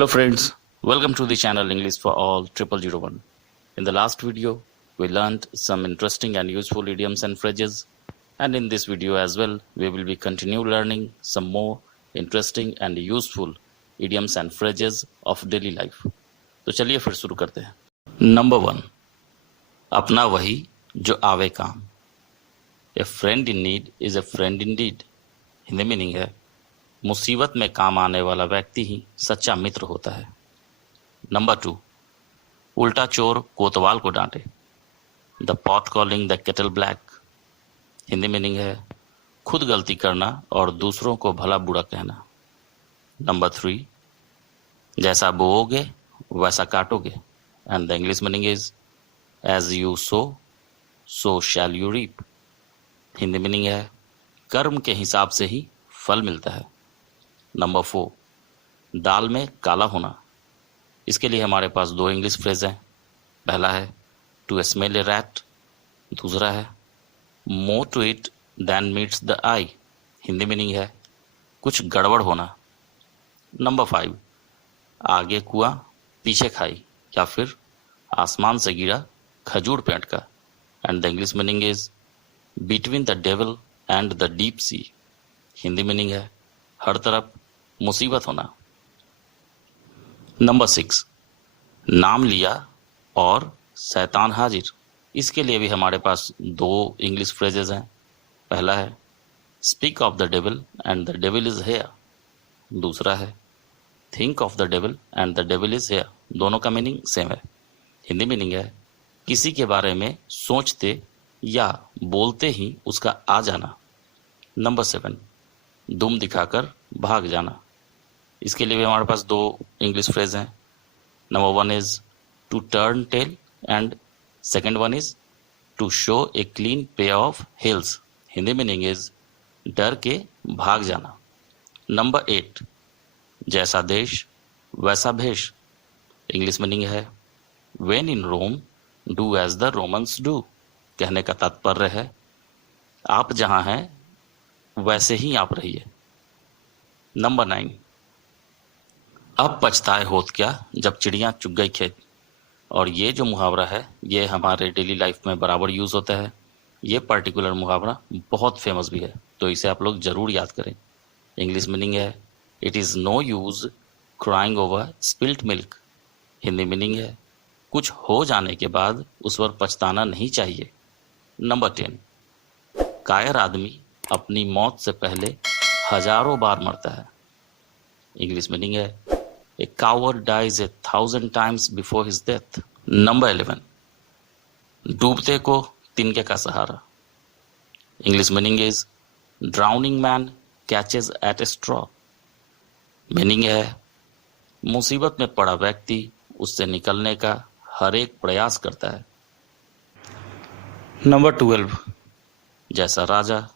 Hello friends, welcome to the channel English for All 0001. In the last video, we learned some interesting and useful idioms and phrases, and in this video as well, we will be continue learning some more interesting and useful idioms and phrases of daily life. तो चलिए फिर शुरू करते हैं। Number 1, अपना वही जो आवे काम। A friend in need is a friend in deed. Hindi meaning है मुसीबत में काम आने वाला व्यक्ति ही सच्चा मित्र होता है। नंबर 2, उल्टा चोर कोतवाल को डांटे। The pot calling the kettle black. Hindi meaning है खुद गलती करना और दूसरों को भला बुरा कहना। नंबर 3, जैसा बोओगे वैसा काटोगे। And the English meaning is as you sow shall you reap. Hindi meaning है कर्म के हिसाब से ही फल मिलता है। नंबर 4, दाल में काला होना। इसके लिए हमारे पास दो इंग्लिश फ्रेज हैं। पहला है टू स्मेल ए रैट, दूसरा है more to it than meets the eye. Hindi meaning है कुछ गड़बड़ होना। नंबर 5, आगे कुआं पीछे खाई, या फिर आसमान से गिरा खजूर पेंट का। And the English meaning is between the devil and the deep sea. Hindi meaning है हर तरफ मुसीबत होना। नंबर 6, नाम लिया और शैतान हाजिर। इसके लिए भी हमारे पास दो इंग्लिश फ्रेजेस हैं। पहला है speak of the devil and the devil is here. दूसरा है think of the devil and the devil is here. दोनों का मीनिंग सेम है। हिंदी मीनिंग है किसी के बारे में सोचते या बोलते ही उसका आ जाना। नंबर 7, दुम दिखाकर भाग जाना। इसके लिए भी हमारे पास दो इंग्लिश फ्रेज हैं। Number 1 is to turn tail and second one is to show a clean pair of heels. Hindi meaning is डर के भाग जाना। नंबर 8, जैसा देश वैसा भेष। इंग्लिश मीनिंग है when in Rome do as the Romans do. कहने का तात्पर्य है आप जहां हैं वैसे ही आप रहिए। नंबर 9, अब पछताए होत क्या जब चिड़ियां चुग गई खेत। और ये जो मुहावरा है ये हमारे डेली लाइफ में बराबर यूज होता है। ये पर्टिकुलर मुहावरा बहुत फेमस भी है, तो इसे आप लोग जरूर याद करें। इंग्लिश मीनिंग है it is no use crying over spilt milk. Hindi meaning है कुछ हो जाने के बाद उस पर पछताना नहीं चाहिए। नंबर 10, कायर आदमी अपनी मौत से पहले हजारों बार मरता है। इंग्लिश मीनिंग है a coward dies 1,000 times before his death. Number 11, डूबते को तिनके का सहारा। English meaning is drowning man catches at a straw. Meaning है मुसीबत में पड़ा व्यक्ति उससे निकलने का हर एक प्रयास करता है। नंबर 12, जैसा राजा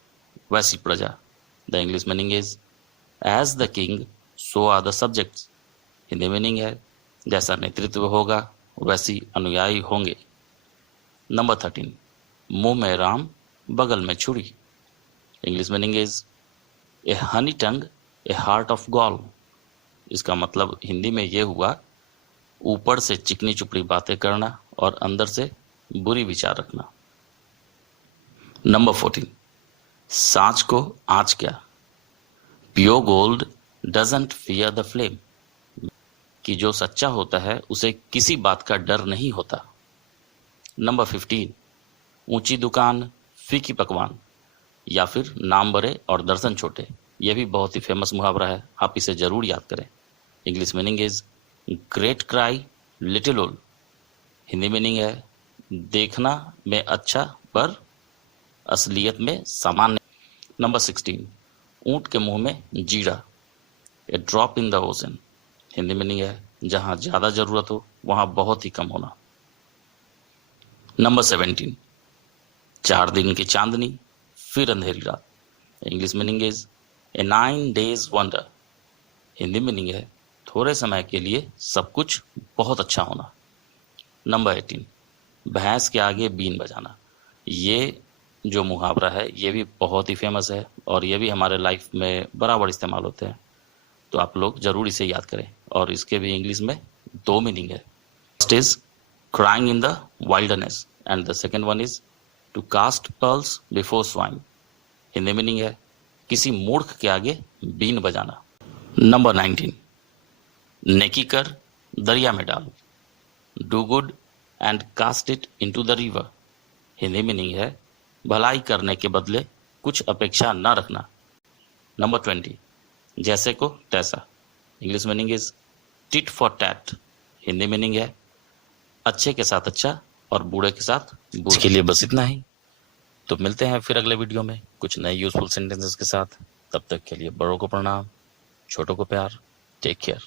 वैसी प्रजा। The English meaning is as the king so are the subjects. Hindi meaning है जैसा नेतृत्व होगा वैसी अनुयायी होंगे। नंबर 13, मुंह में राम बगल में छुरी। English meaning is a honey tongue a heart of gall. इसका मतलब हिंदी में ये हुआ ऊपर से चिकनी चुपड़ी बातें करना और अंदर से बुरी विचार रखना। नंबर 14, सांच को आँच क्या। Pure gold doesn't fear the flame. कि जो सच्चा होता है उसे किसी बात का डर नहीं होता। नंबर 15, ऊंची दुकान फीकी पकवान, या फिर नाम बड़े और दर्शन छोटे। यह भी बहुत ही फेमस मुहावरा है, आप इसे जरूर याद करें। English meaning is great cry little ओल। हिंदी मीनिंग है देखना में अच्छा पर असलियत में सामान्य। नंबर 16, ऊंट के मुंह में जीरा, a drop in the ocean. Hindi meaning है जहां ज्यादा जरूरत हो वहां बहुत ही कम होना। नंबर 17, 4 दिन की चांदनी फिर अंधेरी रात। English meaning is A 9 days wonder. Hindi meaning है थोड़े समय के लिए सब कुछ बहुत अच्छा होना। नंबर 18, भैंस के आगे बीन बजाना। ये जो मुहावरा है ये भी बहुत ही फेमस है और ये भी हमारे लाइफ में बराबर इस्तेमाल होते हैं। तो आप लोग जरूर इसे याद करें। और इसके भी इंग्लिश में दो मीनिंग है। First is crying in the wilderness and the second one is to cast pearls before swine. Hindi meaning है किसी मूर्ख के आगे बीन बजाना। नंबर 19, नेकी कर दरिया में डाल। Do good and cast it into the river. Hindi meaning है भलाई करने के बदले कुछ अपेक्षा न रखना। नंबर 20, जैसे को तैसा। English meaning is tit for tat. Hindi meaning है अच्छे के साथ अच्छा और बूढ़े के साथ बूढ़ा। के लिए बस इतना ही। तो मिलते हैं फिर अगले वीडियो में कुछ नए यूजफुल सेंटेंसेस के साथ। तब तक के लिए बड़ों को प्रणाम, छोटों को प्यार। Take care.